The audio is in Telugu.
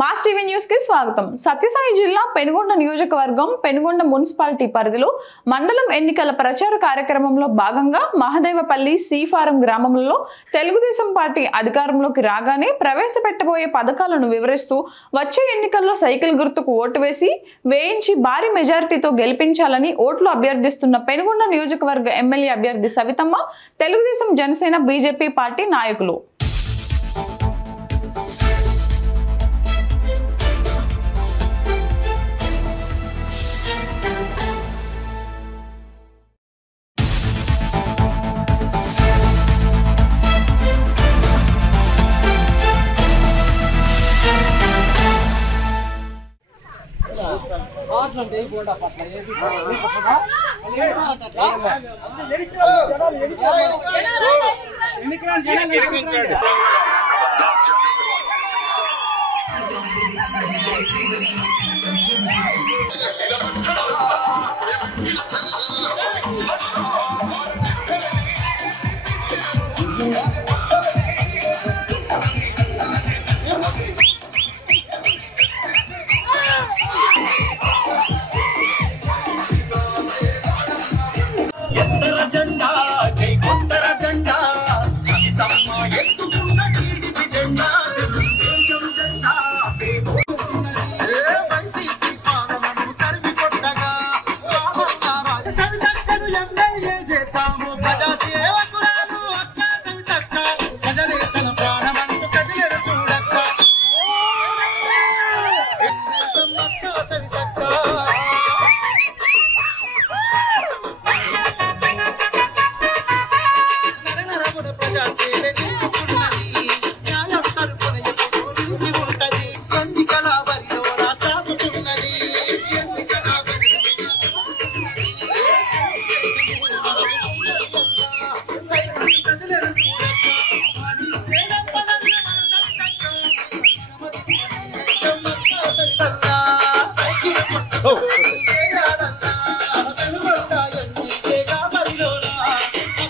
మాస్ టీవీ న్యూస్ కి స్వాగతం. సత్యసాయి జిల్లా పెనుగొండ నియోజకవర్గం పెనుగొండ మున్సిపాలిటీ పరిధిలో మండలం ఎన్నికల ప్రచార కార్యక్రమంలో భాగంగా మహదేవపల్లి సి ఫారం గ్రామంలో తెలుగుదేశం పార్టీ అధికారంలోకి రాగానే ప్రవేశపెట్టబోయే పథకాలను వివరిస్తూ వచ్చే ఎన్నికల్లో సైకిల్ గుర్తుకు ఓటు వేయించి భారీ మెజారిటీతో గెలిపించాలని ఓట్లు అభ్యర్థిస్తున్న పెనుగొండ నియోజకవర్గ ఎమ్మెల్యే అభ్యర్థి సవితమ్మ, తెలుగుదేశం జనసేన బీజేపీ పార్టీ నాయకులు. Oh.